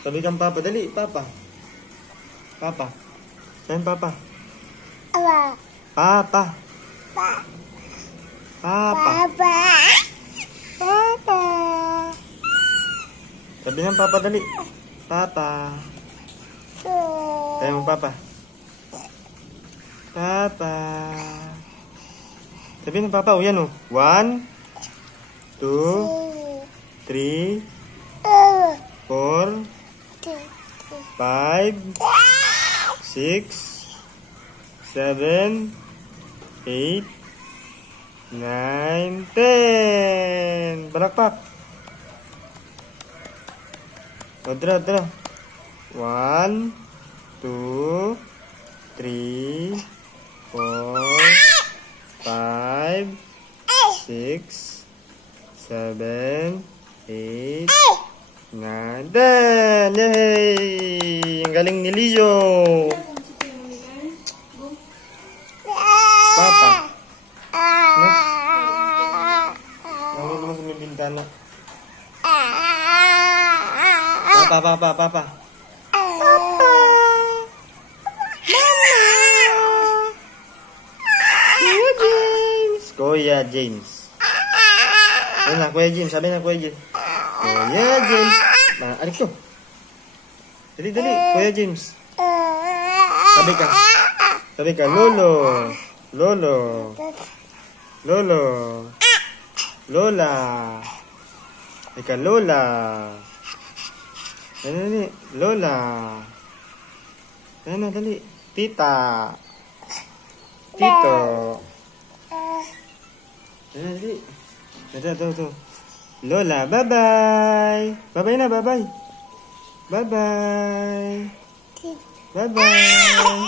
Tabi kang papa. Dali, papa. Papa. Saan papa? Papa. Papa. Papa. Tabi ng papa, dali. Papa. Tayo mo, papa. Papa. Sabi ng papa, o yan o. 1, 2, 3, 4, 5, 6, 7, 8, 9, 10. Balakpak. O, dra. 1, 2, 3, 4, 5, 6, 7, 8, 9, 10. Yay! Ang galing ni Leo. Papa. Ano naman sa may bintana? Papa. Kuya James. Ano na, Kuya James? Sabi na, Kuya James. Kuya James. Adik to. Dali. Kuya James. Sabi ka, Lolo. Lola. Ika, Lola. Dali. Lola. Dali. Tita. Tito. Dali. Ito. Lola, bye-bye. Bye-bye na, bye-bye. Bye-bye. Bye-bye.